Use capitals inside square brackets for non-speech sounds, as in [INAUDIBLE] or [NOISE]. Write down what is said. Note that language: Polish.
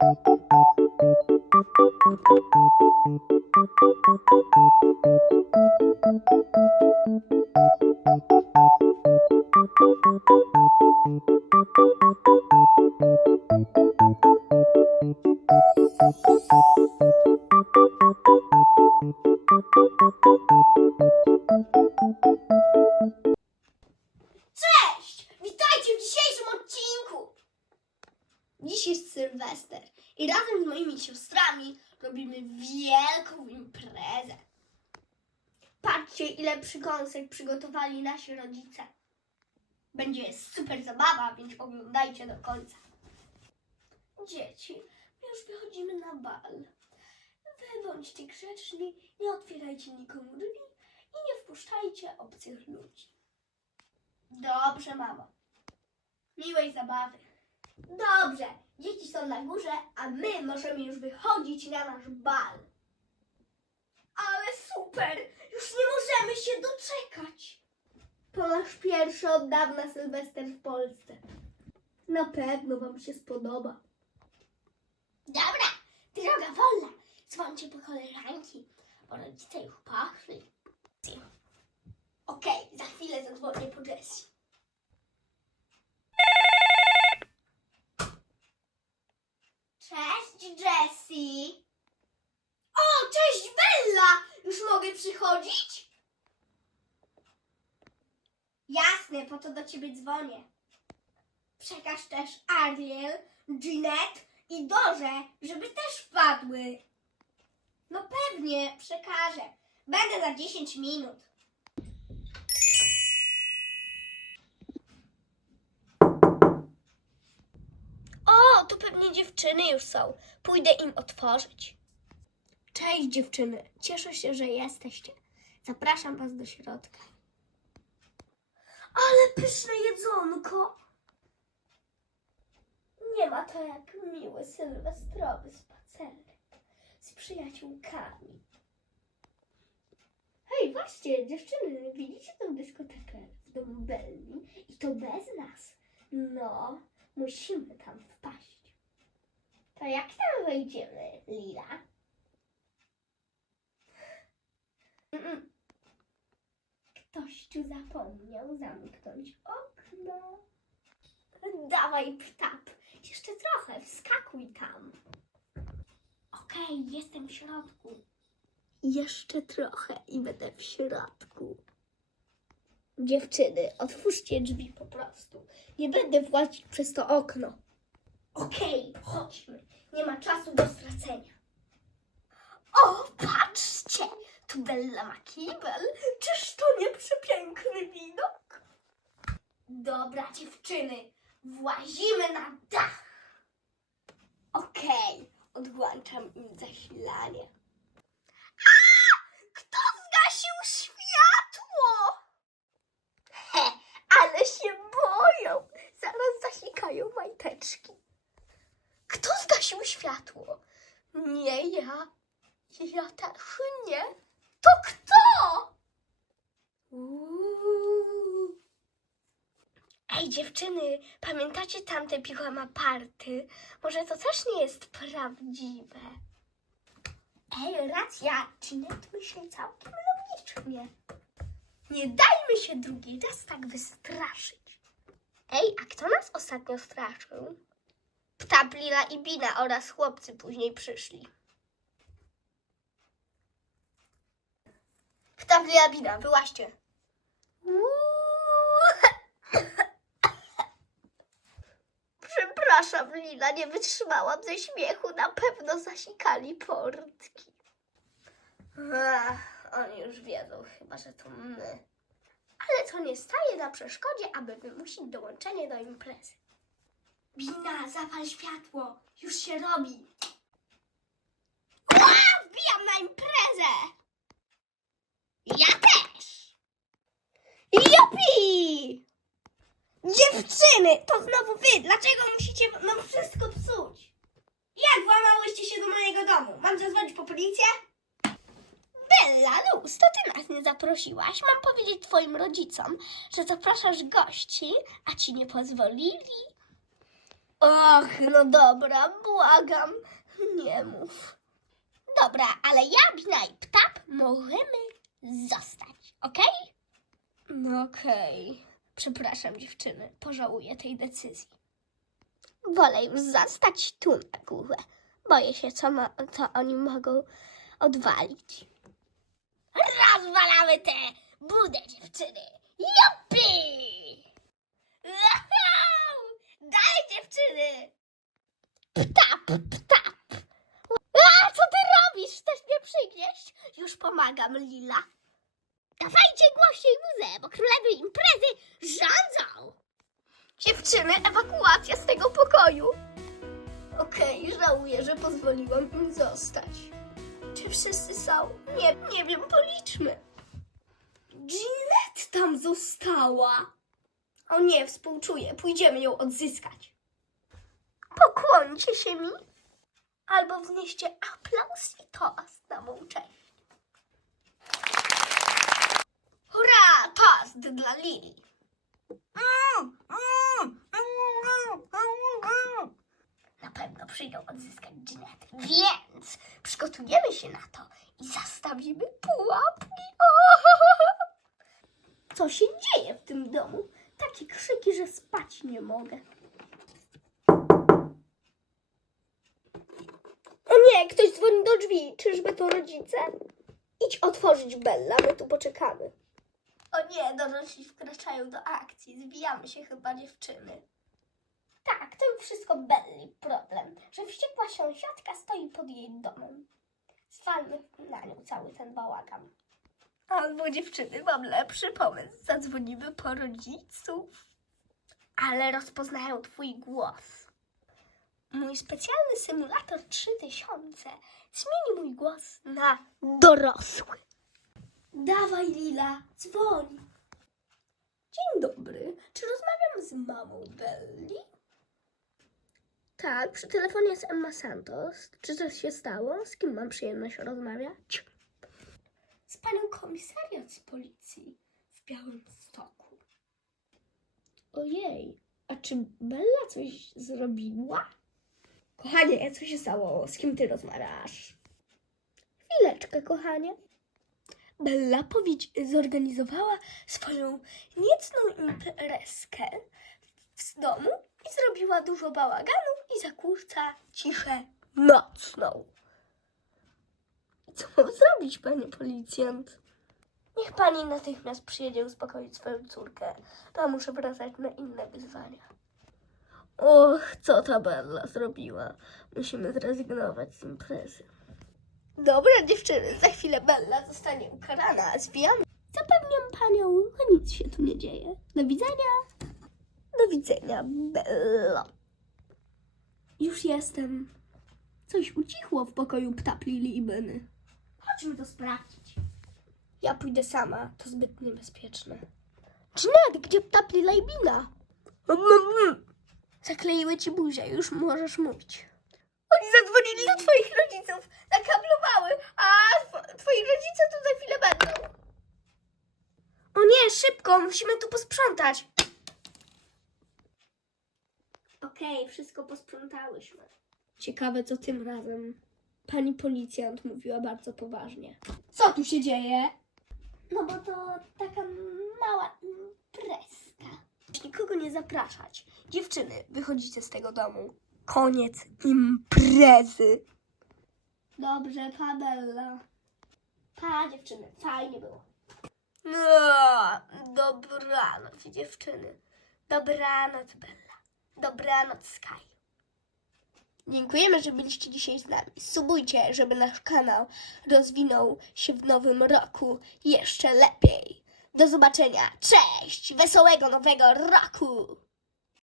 Cześć! Ile przykąsek przygotowali nasi rodzice. Będzie super zabawa, więc oglądajcie do końca. Dzieci, my już wychodzimy na bal. Wy bądźcie grzeczni, nie otwierajcie nikomu drzwi i nie wpuszczajcie obcych ludzi. Dobrze, mamo. Miłej zabawy. Dobrze, dzieci są na górze, a my możemy już wychodzić na nasz bal. Ale super! Już nie możemy się doczekać. To nasz pierwszy od dawna Sylwester w Polsce. Na pewno Wam się spodoba. Dobra, droga wolna. Dzwońcie po koleżanki, bo rodzice już poszli. Okej, za chwilę zadzwonię po Jessie. Cześć, Jessie. O, cześć, Bella! Już mogę przychodzić? Jasne, po to do ciebie dzwonię. Przekaż też Ariel, Jeanette i Dorze, żeby też wpadły. No pewnie, przekażę. Będę za 10 minut. O, tu pewnie dziewczyny już są. Pójdę im otworzyć. Cześć dziewczyny, cieszę się, że jesteście. Zapraszam was do środka. Ale pyszne jedzonko! Nie ma to jak miły sylwestrowy spacerek z przyjaciółkami. Hej, właśnie, dziewczyny, widzicie tę dyskotekę w domu Belli? I to bez nas. No, musimy tam wpaść. To jak tam wejdziemy, Lila? Mm-mm. Ktoś tu zapomniał zamknąć okno. Dawaj, ptap. Jeszcze trochę, wskakuj tam. Okej, jestem w środku. Jeszcze trochę i będę w środku. Dziewczyny, otwórzcie drzwi po prostu. Nie będę włazić przez to okno. Okej, chodźmy. Nie ma czasu do stracenia. O, patrzcie! Tu Bella ma kibel. Czyż to nie przepiękny widok? Dobra, dziewczyny, włazimy na dach. Okej, odłączam im zasilanie. Kto zgasił światło? He, ale się boją. Zaraz zasikają majteczki. Kto zgasił światło? Nie ja. Ja też nie. To kto? Uuu. Ej, dziewczyny, pamiętacie tamte piłama party? Może to też nie jest prawdziwe? Ej, racja, Jeanette myśli całkiem logicznie. Nie dajmy się drugi raz tak wystraszyć. Ej, a kto nas ostatnio straszył? Ptap, Lila i Bina oraz chłopcy później przyszli. Ptap, Lila, Bina, wyłaście. Przepraszam, Lila, nie wytrzymałam ze śmiechu. Na pewno zasikali portki. Ach, oni już wiedzą chyba, że to my. Ale to nie staje na przeszkodzie, aby wymusić dołączenie do imprezy. Bina, zapal światło. Już się robi. Ła, wbijam na imprezę. Ja też. Jupi! Dziewczyny, to znowu wy. Dlaczego musicie nam wszystko psuć? Jak włamałyście się do mojego domu? Mam zadzwonić po policję? Bella, Luz, to ty nas nie zaprosiłaś. Mam powiedzieć twoim rodzicom, że zapraszasz gości, a ci nie pozwolili. Och, no dobra, błagam, nie mów. Dobra, ale ja, Bina i Ptap możemy zostać, okej? No okej. Przepraszam dziewczyny, pożałuję tej decyzji. Wolę już zostać tu na górze. Boję się, co, ma, co oni mogą odwalić. Rozwalamy te budę dziewczyny. Jupi! Wahoo! Dalej dziewczyny! Ptap, ptap! A, co ty robisz? Chcesz mnie przygnieść? Już pomagam, Lila. Dawajcie głośniej muzę, bo królewy imprezy rządzą! Dziewczyny, ewakuacja z tego pokoju! Okej, żałuję, że pozwoliłam im zostać. Czy wszyscy są? Nie, nie wiem, policzmy. Ginette tam została. O nie, współczuję. Pójdziemy ją odzyskać. Pokłońcie się mi. Albo wznieście aplauz i toast na mą cześć. Hurra! Toast dla Lili. Na pewno przyjdą odzyskać Ginette, więc przygotujemy się na to i zastawimy pułapki. [LAUGHS] Co się dzieje w tym domu? Takie krzyki, że spać nie mogę. O nie, ktoś dzwoni do drzwi. Czyżby to rodzice? Idź otworzyć Bella, my tu poczekamy. O nie, dorośli wkraczają do akcji. Zbijamy się chyba dziewczyny. Tak, to już wszystko Belli problem, że wściekła sąsiadka stoi pod jej domem. Zwalmy na nią cały ten bałagan. Albo dziewczyny, mam lepszy pomysł. Zadzwonimy po rodziców. Ale rozpoznają twój głos. Mój specjalny symulator 3000 zmieni mój głos na dorosły. Dawaj, Lila, dzwoń. Dzień dobry. Czy rozmawiam z mamą Belli? Tak, przy telefonie jest Emma Santos. Czy coś się stało? Z kim mam przyjemność rozmawiać? Z panią komisariat z policji w Białym Stoku. Ojej, a czy Bella coś zrobiła? Kochanie, co się stało? Z kim ty rozmawiasz? Chwileczkę, kochanie. Bella powiedz, zorganizowała swoją niecną imprezkę w domu i zrobiła dużo bałaganu i zakłóca ciszę nocną. Co mam zrobić, panie policjant? Niech pani natychmiast przyjedzie uspokoić swoją córkę. To muszę wracać na inne wyzwania. Och, co ta Bella zrobiła? Musimy zrezygnować z imprezy. Dobra, dziewczyny, za chwilę Bella zostanie ukarana, a zwijamy. Zapewniam panią, że nic się tu nie dzieje. Do widzenia. Do widzenia, Bella. Już jestem. Coś ucichło w pokoju ptaplili i byny. Chodźmy to sprawdzić. Ja pójdę sama, to zbyt niebezpieczne. Jeanette, gdzie ptaplila i bina? [LAUGHS] Zakleiły ci buzię, już możesz mówić. Oni zadzwonili do twoich rodziców, nakablowały, a tw- twoi rodzice tu za chwilę będą. O nie, szybko, musimy tu posprzątać. Okej, wszystko posprzątałyśmy. Ciekawe, co tym razem. Pani policjant mówiła bardzo poważnie. Co tu się dzieje? No bo to taka mała Nikogo nie zapraszać. Dziewczyny, wychodzicie z tego domu. Koniec imprezy. Dobrze, pa Bella. Pa dziewczyny, fajnie było. No, dobranoc dziewczyny. Dobranoc Bella. Dobranoc Sky. Dziękujemy, że byliście dzisiaj z nami. Subujcie, żeby nasz kanał rozwinął się w nowym roku jeszcze lepiej. Do zobaczenia. Cześć! Wesołego nowego roku!